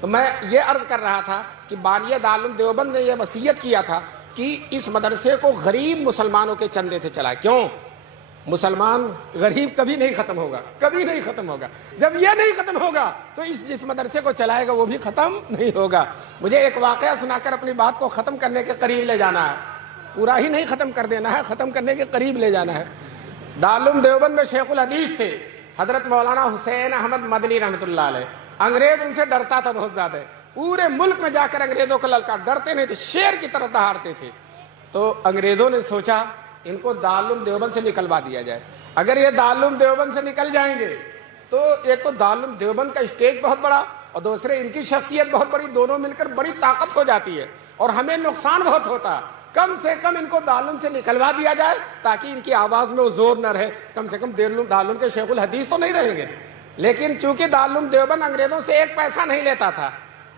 تو میں یہ عرض کر رہا تھا کہ بانی دارالعلوم دیوبند نے یہ وصیت کیا تھا کہ اس مدرسے کو غریب مسلمانوں کے چندے سے چلائے. کیوں؟ مسلمان غریب کبھی نہیں ختم ہوگا، کبھی نہیں ختم ہوگا. جب یہ نہیں ختم ہوگا تو جس مدرسے کو چلائے گا وہ بھی ختم نہیں ہوگا. مجھے ایک واقعہ سنا کر اپنی بات کو ختم کرنے کے قریب لے جانا ہے. پورا ہی نہیں ختم کر دینا ہے، ختم کرنے کے قریب لے جانا ہے. دارالعلوم دیوبند میں شیخ الحدیث تھے حضرت مولانا حسین احمد مدنی رحمۃ اللہ علیہ. انگریز ان سے ڈرتا تھا بہت زیادہ. پورے ملک میں جا کر انگریزوں کو للکار، ڈرتے نہیں تھے، شیر کی طرح دہاڑتے تھے. تو انگریزوں نے سوچا ان کو دارالعلوم دیوبند سے نکلوا دیا جائے. اگر یہ دارالعلوم دیوبند سے نکل جائیں گے تو ایک تو دارالعلوم دیوبند کا اسٹیج بہت بڑا اور دوسرے ان کی شخصیت بہت بڑی، دونوں مل کر بڑی طاقت ہو جاتی ہے اور ہمیں نقصان بہت ہوتا ہے. کم سے کم ان کو دارالعلوم سے نکلوا دیا جائے تاکہ ان کی آواز میں وہ زور نہ رہے. کم سے کم دارالعلوم کے شیخ الحدیث تو نہیں رہیں گے. لیکن چونکہ دارالعلوم دیوبند انگریزوں سے ایک پیسہ نہیں لیتا تھا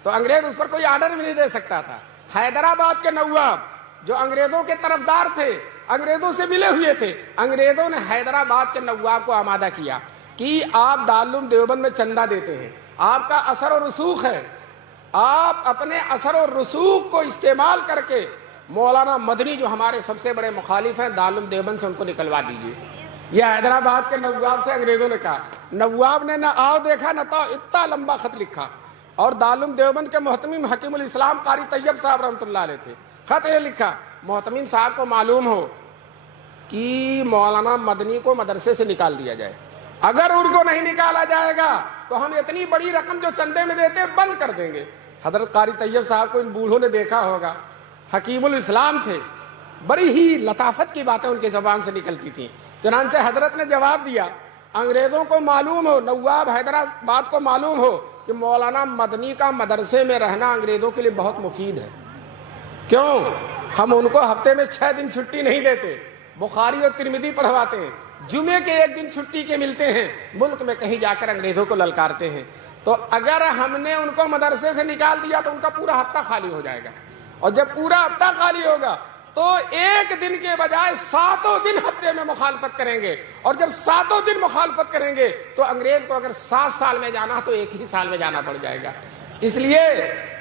تو انگریز اس پر کوئی آرڈر بھی نہیں دے سکتا تھا. حیدرآباد کے نواب جو انگریزوں کے طرفدار تھے، انگریزوں سے ملے ہوئے تھے، انگریزوں نے حیدرآباد کے نواب کو آمادہ کیا کہ آپ دارالعلوم دیوبند میں چندہ دیتے ہیں، آپ کا اثر و رسوخ ہے، آپ اپنے اثر و رسوخ کو استعمال کر کے مولانا مدنی جو ہمارے سب سے بڑے مخالف ہیں دارالعلوم دیوبند سے ان کو نکلوا دیجیے. یہ حیدرآباد کے نواب سے انگریزوں نے کہا. نواب نے نہ آؤ دیکھا نہ تو اتنا لمبا خط لکھا اور دارالعلوم دیوبند کے محتمم حکیم الاسلام قاری طیب صاحب رحمۃ اللہ علیہ تھے. خط یہ لکھا، محتمم صاحب کو معلوم ہو کہ مولانا مدنی کو مدرسے سے نکال دیا جائے. اگر ان کو نہیں نکالا جائے گا تو ہم اتنی بڑی رقم جو چندے میں دیتے بند کر دیں گے. حضرت قاری طیب صاحب کو ان بوڑھوں نے دیکھا ہوگا، حکیم الاسلام تھے، بڑی ہی لطافت کی باتیں ان کی زبان سے نکلتی تھیں. چنانچہ حضرت نے جواب دیا، انگریزوں کو معلوم ہو، نواب حیدرآباد کو معلوم ہو کہ مولانا مدنی کا مدرسے میں رہنا انگریزوں کے لیے بہت مفید ہے. کیوں؟ ہم ان کو ہفتے میں 6 دن چھٹی نہیں دیتے، بخاری اور ترمذی پڑھواتے ہیں، جمعے کے 1 دن چھٹی کے ملتے ہیں، ملک میں کہیں جا کر انگریزوں کو للکارتے ہیں. تو اگر ہم نے ان کو مدرسے سے نکال دیا تو ان کا پورا ہفتہ خالی ہو جائے گا، اور جب پورا ہفتہ خالی ہوگا تو 1 دن کے بجائے 7 دن ہفتے میں مخالفت کریں گے. اور جب 7 دن مخالفت کریں گے تو انگریز کو اگر 7 سال میں جانا تو 1 ہی سال میں جانا پڑ جائے گا. اس لیے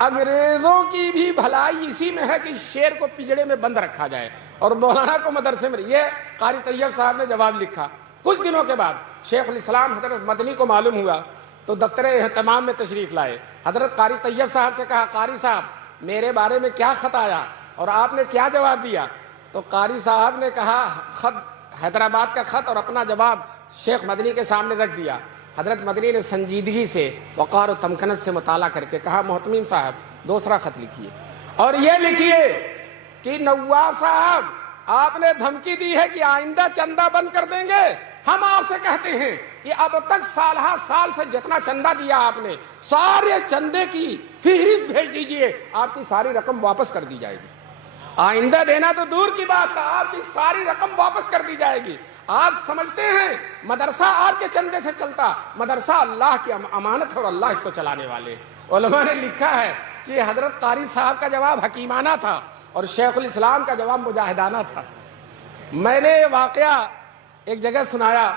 انگریزوں کی بھی بھلائی اسی میں ہے کہ شیر کو پنجڑے میں بند رکھا جائے اور مولانا کو مدرسے میں. یہ قاری طیب صاحب نے جواب لکھا. کچھ دنوں کے بعد شیخ الاسلام حضرت مدنی کو معلوم ہوا تو دفتر اہتمام میں تشریف لائے. حضرت قاری طیب صاحب سے کہا، قاری صاحب میرے بارے میں کیا خط آیا اور آپ نے کیا جواب دیا؟ تو قاری صاحب نے کہا، خط حیدرآباد کا خط اور اپنا جواب شیخ مدنی کے سامنے رکھ دیا. حضرت مدنی نے سنجیدگی سے، وقار و تمکنت سے مطالعہ کر کے کہا، محتمم صاحب دوسرا خط لکھیے اور یہ لکھیے کہ نواب صاحب آپ نے دھمکی دی ہے کہ آئندہ چندہ بند کر دیں گے. ہم آپ سے کہتے ہیں کہ اب تک سال سے جتنا چندہ دیا آپ نے، سارے چندے کی فہرست بھیج دیجئے، آپ کی ساری رقم واپس کر دی جائے گی. آئندہ دینا تو دور کی بات ہے، آپ کی ساری رقم واپس کر دی جائے گی. آپ سمجھتے ہیں مدرسہ آپ کے چندے سے چلتا؟ مدرسہ اللہ کی امانت ہے اور اللہ اس کو چلانے والے. علماء نے لکھا ہے کہ حضرت قاری صاحب کا جواب حکیمانہ تھا اور شیخ الاسلام کا جواب مجاہدانہ تھا. میں نے واقعہ ایک جگہ سنایا،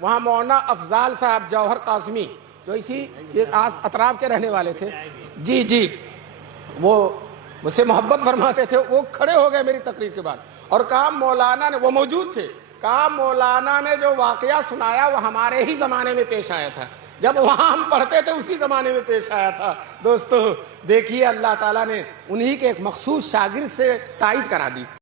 وہاں مولانا افضال صاحب جوہر قاسمی جو اسی اطراف کے رہنے والے تھے، جی وہ مجھ سے محبت فرماتے تھے. وہ کھڑے ہو گئے میری تقریر کے بعد اور کہا مولانا نے، وہ موجود تھے، کہا مولانا نے جو واقعہ سنایا وہ ہمارے ہی زمانے میں پیش آیا تھا، جب وہاں ہم پڑھتے تھے اسی زمانے میں پیش آیا تھا. دوستو دیکھیے اللہ تعالیٰ نے انہی کے ایک مخصوص شاگرد سے تائید کرا دی.